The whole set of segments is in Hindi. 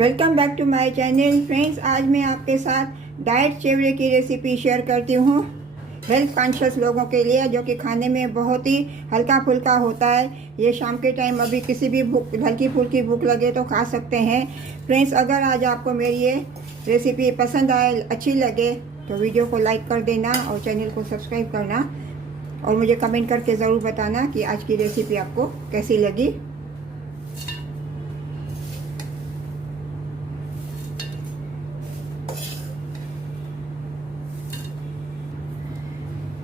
Welcome back to my channel friends. आज मैं आपके साथ डाइट चिवड़े की रेसिपी शेयर करती हूँ हेल्थ कॉन्शियस लोगों के लिए, जो कि खाने में बहुत ही हल्का फुल्का होता है। ये शाम के टाइम अभी किसी भी भूख हल्की फुल्की भूख लगे तो खा सकते हैं। फ्रेंड्स, अगर आज आपको मेरी ये रेसिपी पसंद आए, अच्छी लगे, तो वीडियो को लाइक कर देना और चैनल को सब्सक्राइब करना और मुझे कमेंट करके ज़रूर बताना कि आज की रेसिपी आपको कैसी लगी।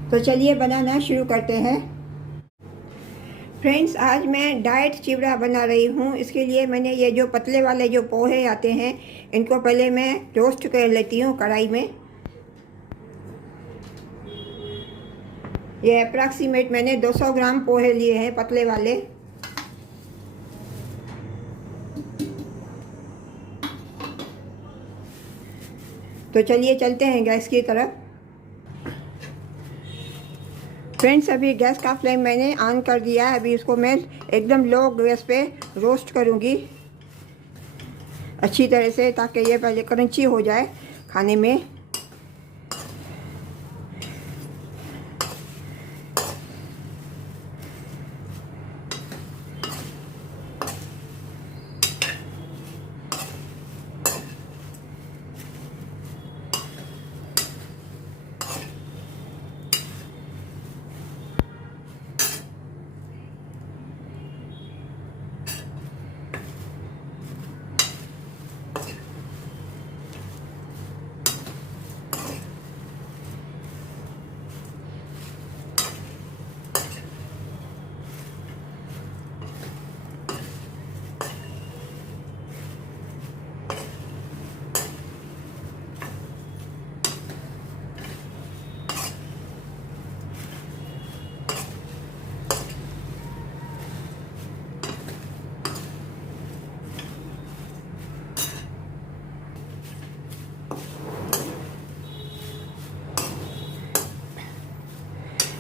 तो चलिए बनाना शुरू करते हैं। फ्रेंड्स, आज मैं डाइट चिवड़ा बना रही हूँ। इसके लिए मैंने ये जो पतले वाले जो पोहे आते हैं, इनको पहले मैं रोस्ट कर लेती हूँ कढ़ाई में। ये अप्रॉक्सीमेट मैंने 200 ग्राम पोहे लिए हैं, पतले वाले। तो चलिए चलते हैं गैस की तरफ। फ्रेंड्स, अभी गैस का फ्लेम मैंने ऑन कर दिया है। अभी इसको मैं एकदम लो गैस पे रोस्ट करूँगी अच्छी तरह से, ताकि ये पहले क्रंची हो जाए खाने में।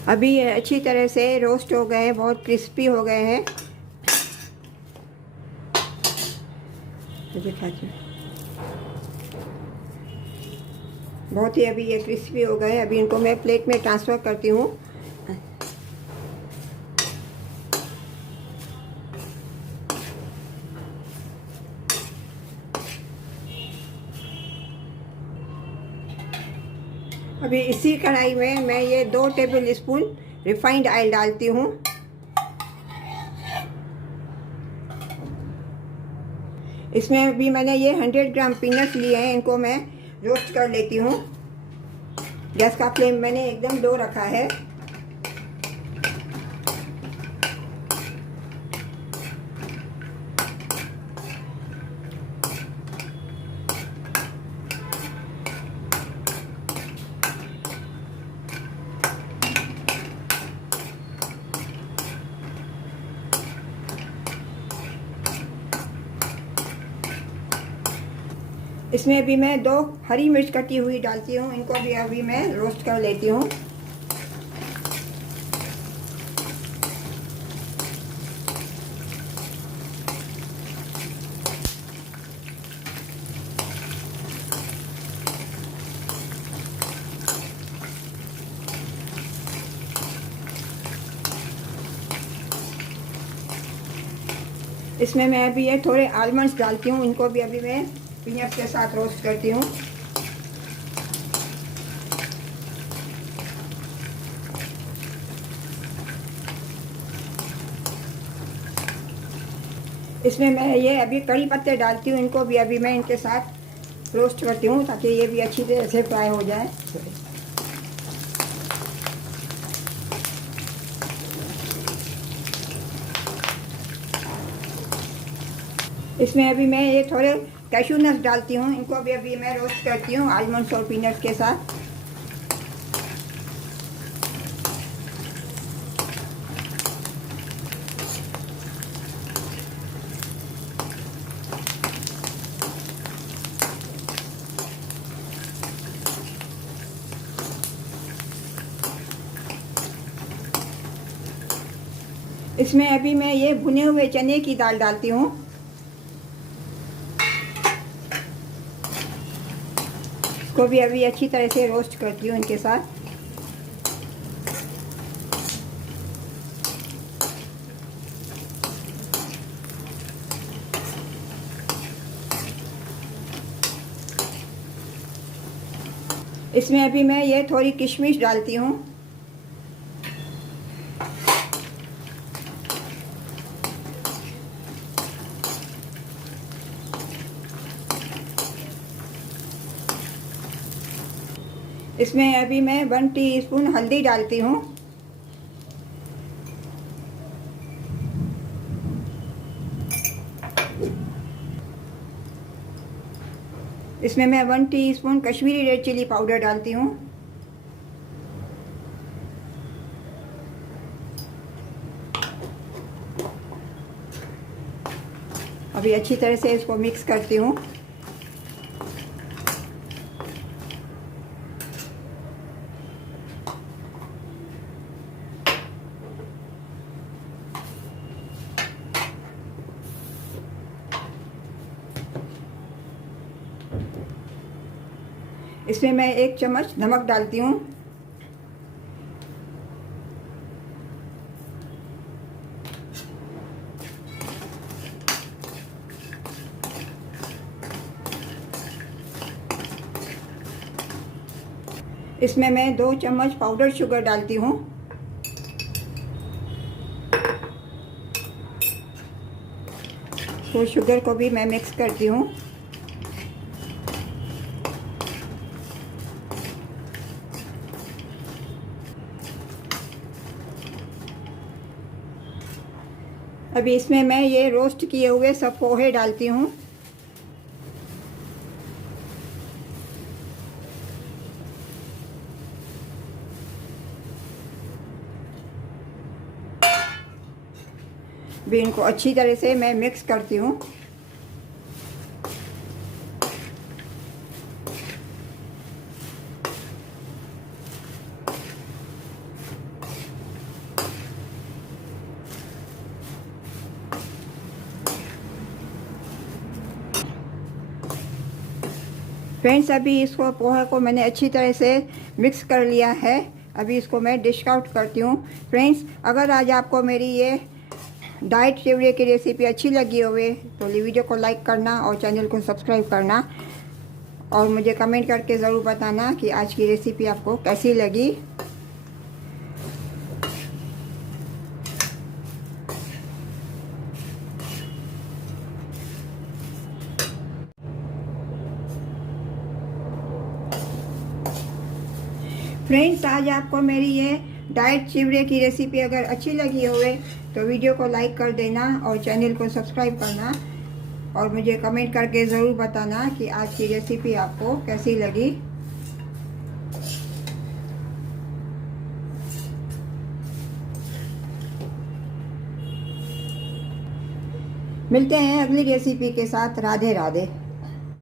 अभी ये अच्छी तरह से रोस्ट हो गए हैं, बहुत क्रिस्पी हो गए हैं। बहुत ही अभी ये क्रिस्पी हो गए हैं। अभी इनको मैं प्लेट में ट्रांसफ़र करती हूँ। अभी इसी कढ़ाई में मैं ये 2 टेबल स्पून रिफाइंड ऑयल डालती हूँ। इसमें अभी मैंने ये 100 ग्राम पीनट्स लिए हैं, इनको मैं रोस्ट कर लेती हूँ। गैस का फ्लेम मैंने एकदम लो रखा है। इसमें भी मैं 2 हरी मिर्च कटी हुई डालती हूँ, इनको भी अभी मैं रोस्ट कर लेती हूँ। इसमें मैं अभी ये थोड़े आलमंड्स डालती हूँ, इनको भी अभी मैं पीनट्स के साथ रोस्ट करती हूँ। इसमें मैं ये अभी कड़ी पत्ते डालती हूँ, इनको भी अभी मैं इनके साथ रोस्ट करती हूँ, ताकि ये भी अच्छी तरह से फ्राई हो जाए। इसमें अभी मैं ये थोड़े कैशू नट्स डालती हूँ, इनको भी अभी मैं रोस्ट करती हूँ आलमंड्स और पीनट्स के साथ। इसमें अभी मैं ये भुने हुए चने की दाल डालती हूँ। इसको भी अभी अच्छी तरह से रोस्ट करती हूँ इनके साथ। इसमें अभी मैं ये थोड़ी किशमिश डालती हूँ। इसमें अभी मैं 1 टीस्पून हल्दी डालती हूँ। इसमें मैं 1 teaspoon Kashmiri red chilli powder डालती हूँ। अभी अच्छी तरह से इसको मिक्स करती हूँ। इसमें मैं 1 चम्मच नमक डालती हूँ। इसमें मैं 2 चम्मच पाउडर शुगर डालती हूँ। तो शुगर को भी मैं मिक्स करती हूँ। अभी इसमें मैं ये रोस्ट किए हुए सब पोहे डालती हूँ। भी इनको अच्छी तरह से मैं मिक्स करती हूँ। फ्रेंड्स, अभी इसको पोहा को मैंने अच्छी तरह से मिक्स कर लिया है। अभी इसको मैं डिश आउट करती हूँ। फ्रेंड्स, अगर आज आपको मेरी ये डाइट चिवड़े की रेसिपी अच्छी लगी होवे तो वीडियो को लाइक करना और चैनल को सब्सक्राइब करना और मुझे कमेंट करके ज़रूर बताना कि आज की रेसिपी आपको कैसी लगी। फ्रेंड्स, आज आपको मेरी ये डाइट चिवड़े की रेसिपी अगर अच्छी लगी होवे तो वीडियो को लाइक कर देना और चैनल को सब्सक्राइब करना और मुझे कमेंट करके ज़रूर बताना कि आज की रेसिपी आपको कैसी लगी। मिलते हैं अगली रेसिपी के साथ। राधे राधे।